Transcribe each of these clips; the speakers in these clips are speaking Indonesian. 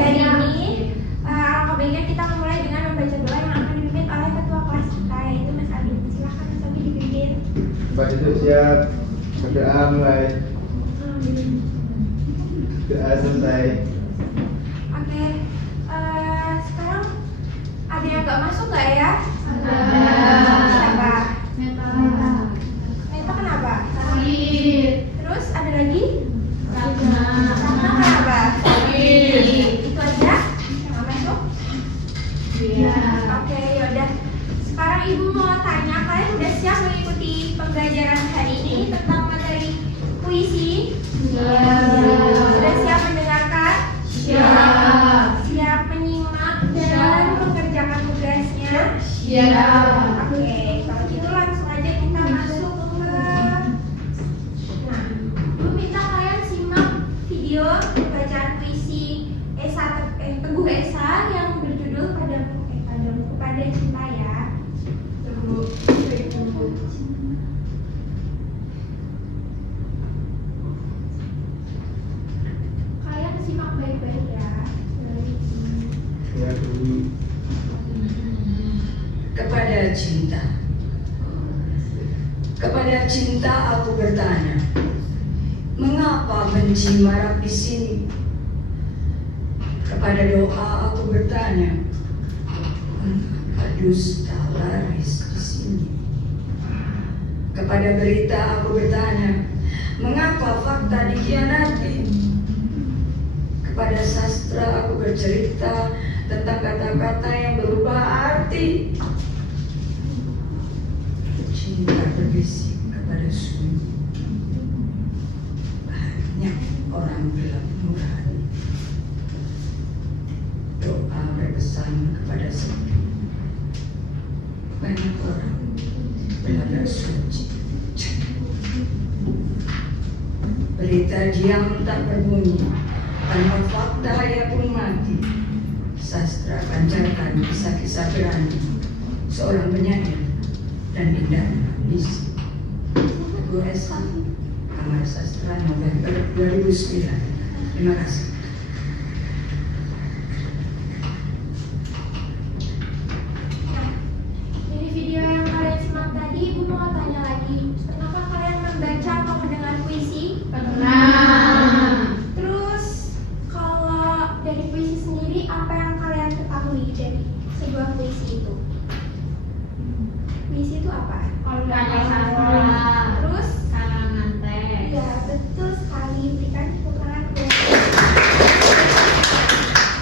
hari ini alangkah baiknya kita memulai dengan membaca doa yang akan dipimpin oleh ketua kelas kita, yaitu Mas Adi. Silakan Mas Adi dipimpin. Baik, itu siap. Berdoa mulai. Doa selesai. Oke, sekarang ada yang nggak masuk nggak ya? Ada. Siapa? Neta. Neta kenapa? Sakit. Terus ada lagi? Ratna. Ratna kenapa? Sakit. Itu aja? Yang nggak masuk? Iya. Oke, yaudah. Sekarang Ibu mau tanya, kalian udah siap mengikuti pembelajaran hari ini tentang materi puisi? Sudah siap mendengarkan? Siap. Siap menyimak dan mengerjakan tugasnya? Siap. Oke, kalau gitu langsung aja kita masuk ke. Nah, Ibu minta kalian simak video bacaan puisi Teguh Esa yang berjudul Padamu Kepada Cinta ya. Tunggu. Kalian simak baik-baik ya. Ya, dulu. Kepada cinta. Kepada cinta aku bertanya, mengapa benci marak di sini? Kepada doa aku bertanya, mengapa dusta laris di sini? Kepada berita aku bertanya, mengapa fakta dikhianati? Kepada sastra aku bercerita tentang kata-kata yang berubah arti. Cinta berbisik kepada sunyi. Banyak orang gelap nurani. Doa berpesan kepada sepi. Banyak orang belajar suci. Berita diam tak berbunyi. Tanpa fakta ia pun mati. Sastra pancarkan kisah-kisah berani seorang penyair dan indah ambisi. Teguh Esa, Kamar Sastra, November 2009. Terima kasih. Dari video yang kalian simak tadi, Ibu mau tanya lagi, kenapa kalian membaca atau mendengar puisi? Pernah. Terus, kalau dari puisi sendiri, apa yang kalian ketahui dari sebuah puisi itu? Puisi itu apa? Karya sastra. Terus, Karangan teks. ya betul sekali, berikan tepuk tangan untuk.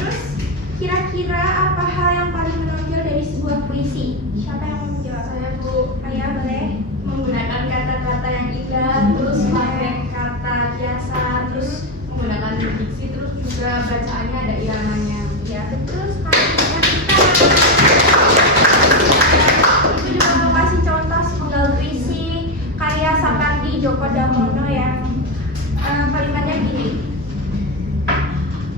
Terus, kira-kira apa hal yang paling menonjol dari sebuah puisi? Siapa yang mau menjawab? Saya, Bu, Ayah boleh. menggunakan kata-kata yang indah, terus pakai kata biasa, terus menggunakan diksi, terus juga bacaannya ada iramanya. Ya betul sekali. Itu juga mau kasih contoh sepenggal puisi karya Sapardi Djoko Damono yang kalimatnya gini.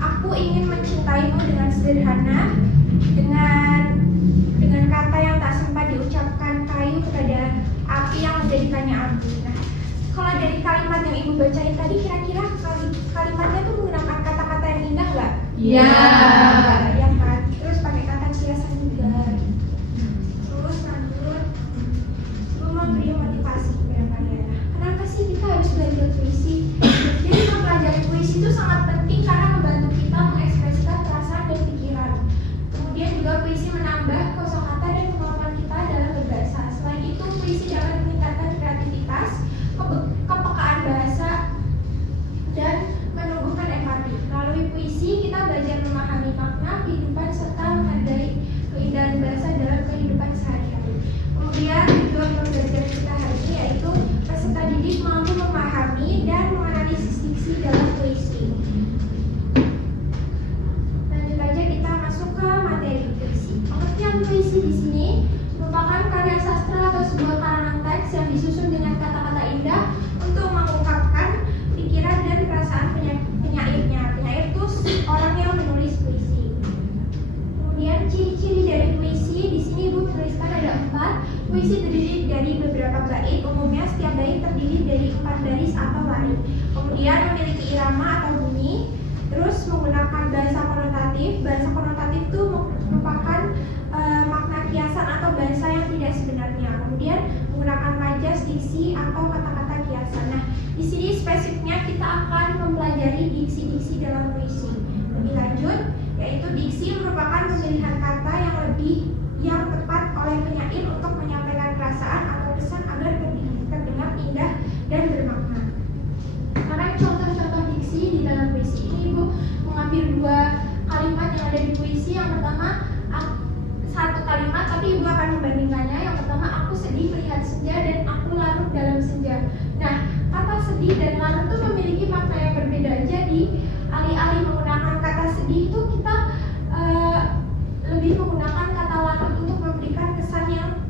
Aku ingin mencintaimu dengan sederhana, dengan kata yang tak sempat diucapkan kayu kepada api yang menjadikannya abu. Nah, kalau dari kalimat yang Ibu bacain tadi, kira-kira kalimatnya tuh menggunakan kata-kata yang indah nggak? Iya. Ya kan. Terus pakai kata kiasan juga. Terus lanjut, lu mau beri motivasi kepada kalian. Nah, kenapa sih kita harus belajar puisi? Jadi mempelajari puisi itu sangat penting karena membantu kita mengekspresikan perasaan dan pikiran. Kemudian juga puisi menambah kosakata dan kemampuan kita dalam berbahasa. Selain itu, puisi dapat meningkatkan kreativitas, kepekaan bahasa, dan menumbuhkan empati. Melalui puisi, kita belajar memahami makna kehidupan serta menghargai keindahan bahasa dalam kehidupan sehari-hari. Kemudian, tujuan pembelajaran kita hari ini yaitu peserta didik mampu memahami dan menganalisis diksi dalam puisi. Lanjut aja kita masuk ke materi puisi. Pengertian puisi di sini merupakan karya sastra atau sebuah karangan teks yang disusun dengan kata-kata indah untuk mengungkapkan pikiran dan perasaan penyairnya. Penyair itu orang yang menulis puisi. Kemudian ciri-ciri dari puisi di sini Ibu tuliskan ada 4. Puisi terdiri dari beberapa bait. Umumnya setiap bait terdiri dari 4 baris atau lain. Kemudian memiliki irama atau bunyi. Terus menggunakan bahasa konotatif atau kata-kata kiasan. Nah, di sini spesifiknya kita akan mempelajari diksi-diksi dalam puisi. Lebih lanjut, yaitu diksi merupakan pemilihan kata yang tepat oleh penyair untuk menyampaikan perasaan atau pesan agar terdengar indah dan bermakna. Karena contoh-contoh diksi di dalam puisi ini, Ibu mengambil 2 kalimat yang ada di puisi. Yang pertama, satu kalimat, tapi Ibu akan membandingkannya. Yang pertama, aku sedih melihat senja dan aku larut dalam senja. Nah, kata sedih dan larut itu memiliki makna yang berbeda. Jadi, alih-alih menggunakan kata sedih itu kita lebih menggunakan kata larut untuk memberikan kesan yang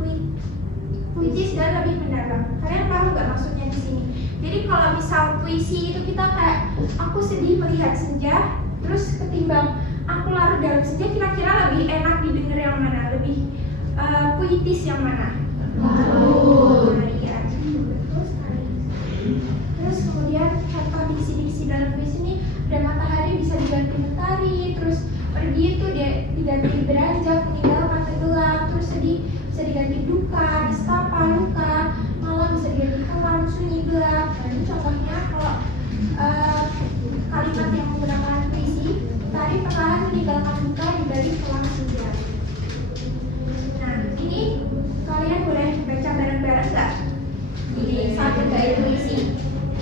puitis dan lebih mendalam. Kalian paham nggak maksudnya di sini? Jadi kalau misal puisi itu kita kayak aku sedih melihat senja, terus ketimbang aku larut dalam senja, kira-kira lebih enak didengar yang mana? Lebih puitis yang mana? Larut. Nah, iya, betul sekali. Terus kemudian contoh diksi-diksi dalam puisi ini, ada matahari bisa diganti mentari, terus pergi itu dia diganti beranjak, meninggalkan tenggelam, terus sedih bisa diganti duka, nestapa, luka, malam bisa diganti kelam, sunyi, gelap. Nah, ini contohnya kalau kalimat yang menggunakan puisi, tari perlahan meninggalkan duka di balik kelam senja. Nah, ini kalian boleh baca bareng-bareng nggak? Ini satu gaya puisi.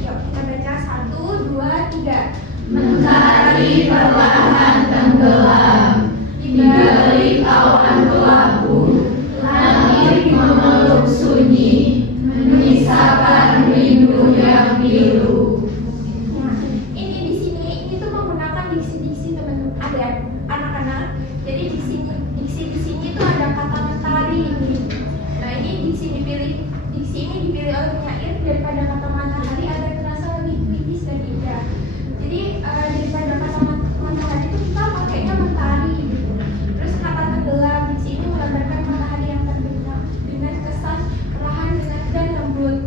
Yuk kita baca 1, 2, 3. Mentari perlahan tenggelam di balik awan kelabu, langit memeluk sunyi, menyisakan rindu yang pilu. Nah, ini di sini ini tuh menggunakan diksi-diksi teman-teman, ada anak-anak. Jadi diksi di sini tuh ada kata mentari ini. Nah, ini diksi ini dipilih oleh penyair daripada kata matahari agar terasa lebih puitis dan indah. Jadi daripada kata matahari itu kita pakainya mentari gitu. Terus kata tenggelam di sini menggambarkan matahari yang terbenam dengan kesan perlahan dan lembut.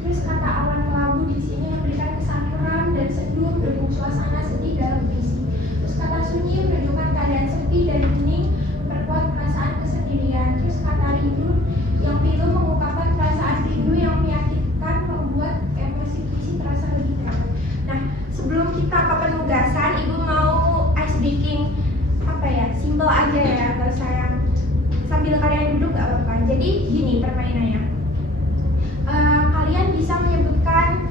Terus kata awan kelabu di sini memberikan kesan keram dan seduh dengan suasana sedih dalam puisi. Terus kata sunyi menunjukkan keadaan sepi dan hening, memperkuat perasaan kesendirian. Terus kata rindu yang pilu mengungkapkan perasaan rindu yang meyakinkan, membuat emosi puisi terasa lebih terang. Nah, sebelum kita ke penugasan, Ibu mau ice breaking simple aja ya, nggak usah yang sambil kalian duduk nggak apa-apa. Jadi gini permainannya, kalian bisa menyebutkan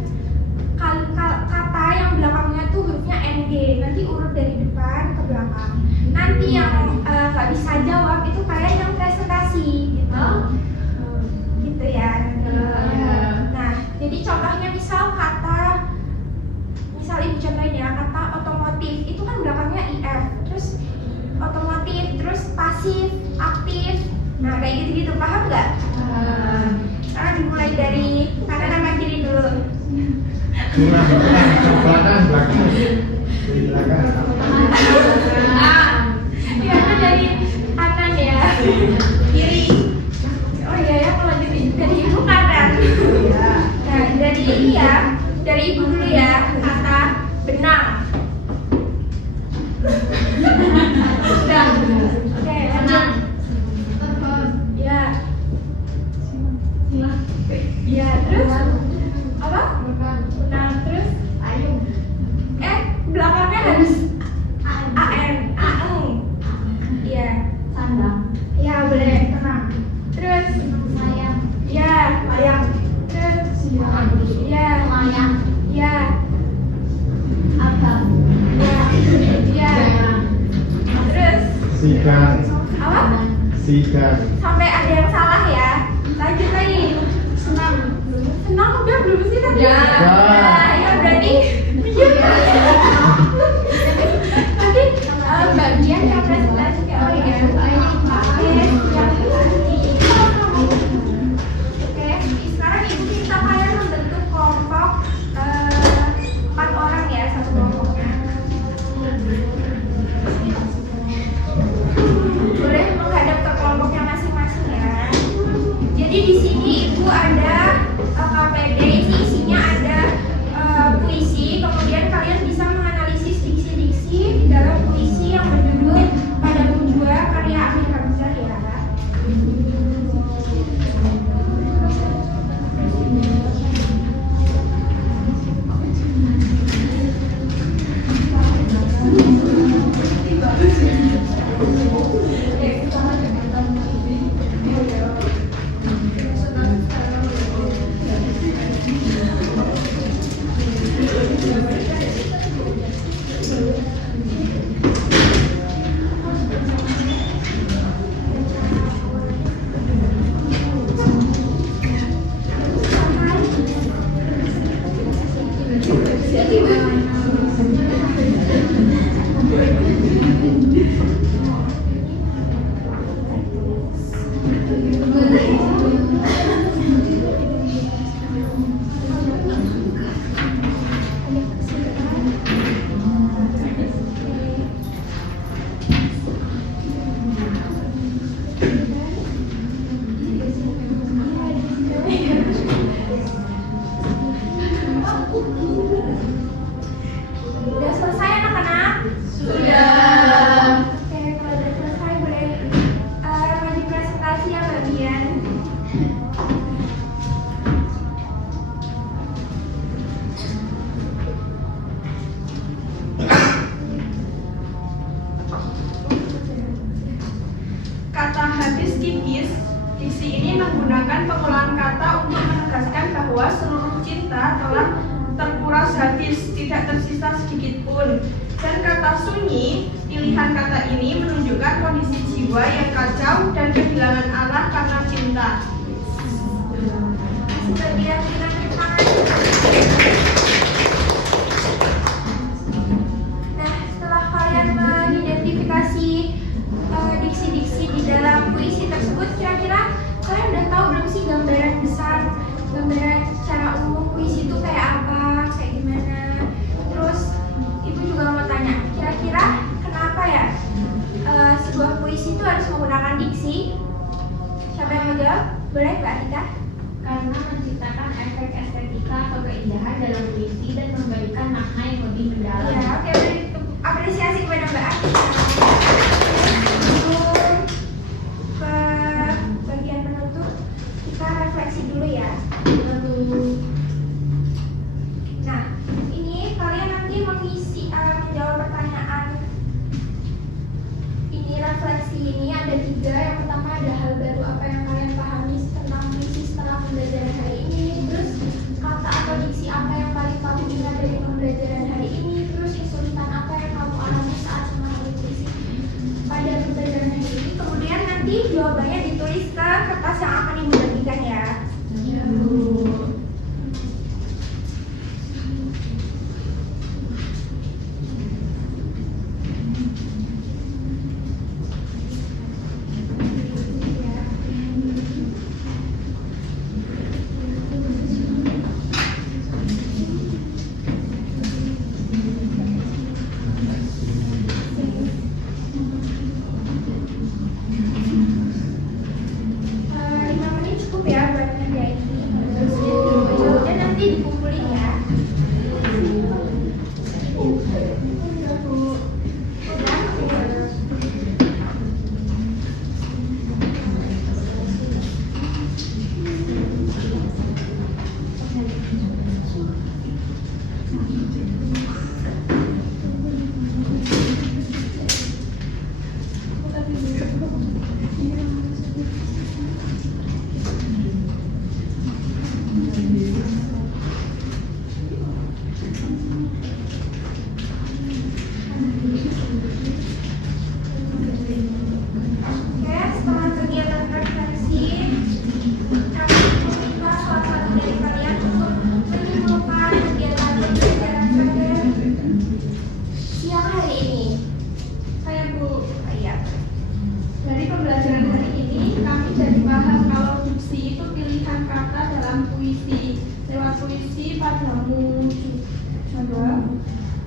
kata yang belakangnya tuh hurufnya NG, nanti urut dari depan ke belakang. Nanti yang nggak bisa jawab itu kalian yang presentasi gitu. Gitu ya. Nah, jadi contohnya misal Ibu contohin ya, kata otomotif itu kan belakangnya IF, terus otomotif, terus pasif, aktif. Nah, kayak gitu-gitu, paham nggak? Sekarang dimulai dari kanan sama kiri dulu. Belakang. Ya, itu dari kanan ya. Kiri. Oh iya ya, kalau dari ibu kanan. Nah, dari ini ya, dari ibu dulu ya, kata benang. Udah. Oke, benang. Ya. Ya, terus apa? Benang, terus payung. Belakangnya harus AN, AEng. Iya. Sandang, Ya, boleh, tenang. Terus sayang, ya, layang. Terus ya, layang, ya, agam, ya. Terus Sikat. apa? Sikat. Sampai ada yang salah ya. Lanjut lagi. Senang. Senang udah belum sih tadi? Ya. Ya berarti. Nanti bagian yang presentasi kayak oh ya. Oke, sekarang ibu minta kalian membentuk kelompok 4 orang ya, satu kelompoknya. Boleh menghadap ke kelompoknya masing-masing ya. Jadi di sini ibu ada KPD, ini isinya ada puisi, Kata hadis kikis, diksi ini menggunakan pengulangan kata untuk menegaskan bahwa seluruh cinta telah terkuras habis, tidak tersisa sedikit pun. Dan kata sunyi, pilihan kata ini menunjukkan kondisi jiwa yang kacau dan kehilangan arah karena cinta. Nah, setelah kalian mengidentifikasi diksi-diksi di dalam puisi tersebut, kira-kira kalian udah tahu belum sih gambaran besar, gambaran secara umum puisi itu kayak apa, kayak gimana? Terus ibu juga mau tanya, kira-kira kenapa ya sebuah puisi itu harus menggunakan diksi? Siapa yang mau jawab? Boleh Mbak Rita? Karena menciptakan efek estetika atau keindahan dalam puisi dan memberikan makna yang lebih mendalam. Ya, oke, beri apresiasi kepada Mbak Rita. Sebelum ke bagian penutup, kita refleksi dulu ya. Nah, ini kalian nanti menjawab pertanyaan. Ini refleksi ini ada 3. Yang pertama ada hal baru apa yang kalian pahami tentang puisi setelah pembelajaran hari ini. Terus kata atau diksi apa yang paling kamu ingat dari pembelajaran hari ini. Terus kesulitan apa yang kamu alami saat memahami puisi pada pembelajaran hari ini. Kemudian nanti jawabannya ditulis ke kertas yang akan ibu bagikan ya.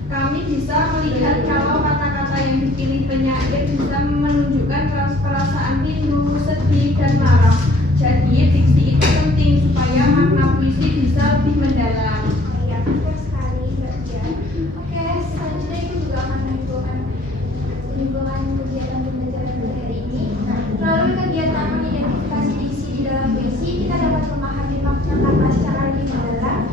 Kami bisa melihat kalau kata-kata yang dipilih penyair bisa menunjukkan perasaan rindu, sedih, dan marah. Jadi diksi itu penting supaya makna puisi bisa lebih mendalam. Ya, betul sekali Mbak Dian. Oke, selanjutnya itu juga akan menimbulkan kegiatan pembelajaran pada hari ini. Melalui kegiatan mengidentifikasi diksi di dalam puisi, kita dapat memahami makna kata secara lebih mendalam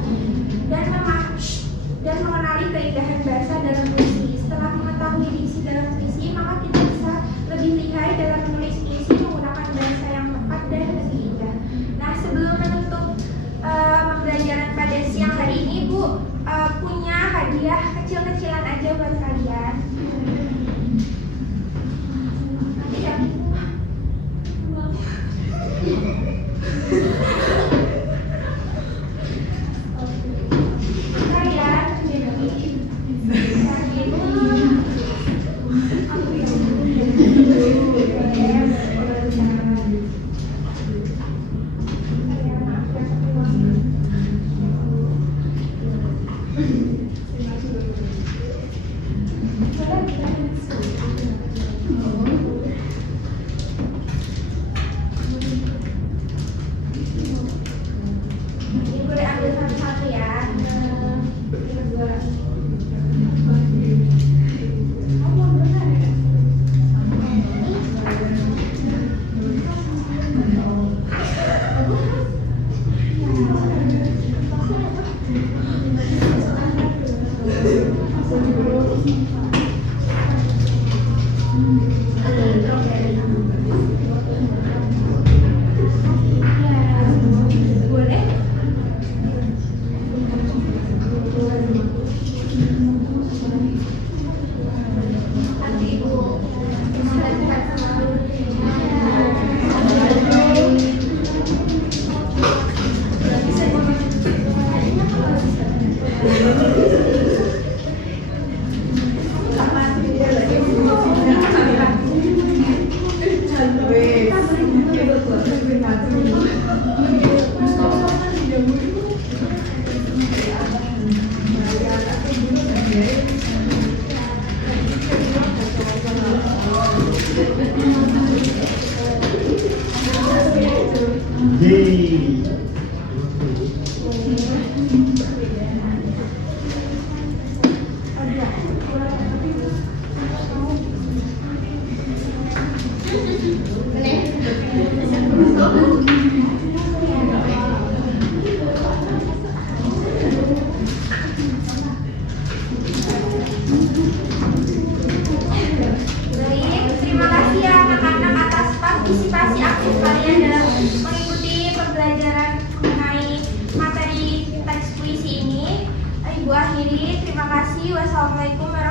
dan mengenali keindahan bahasa dalam puisi. Setelah mengetahui diksi dalam puisi, maka kita bisa lebih lihai dalam menulis puisi menggunakan bahasa yang tepat dan lebih indah. Nah, sebelum menutup pembelajaran pada siang hari ini, Bu punya hadiah kecil-kecilan aja buat kalian. Nanti dapat J. Baik, terima kasih ya anak-anak atas partisipasi aktif kalian dalam mengikuti pembelajaran mengenai materi teks puisi ini. Ibu akhiri, terima kasih. Wassalamualaikum warahmatullahi wabarakatuh.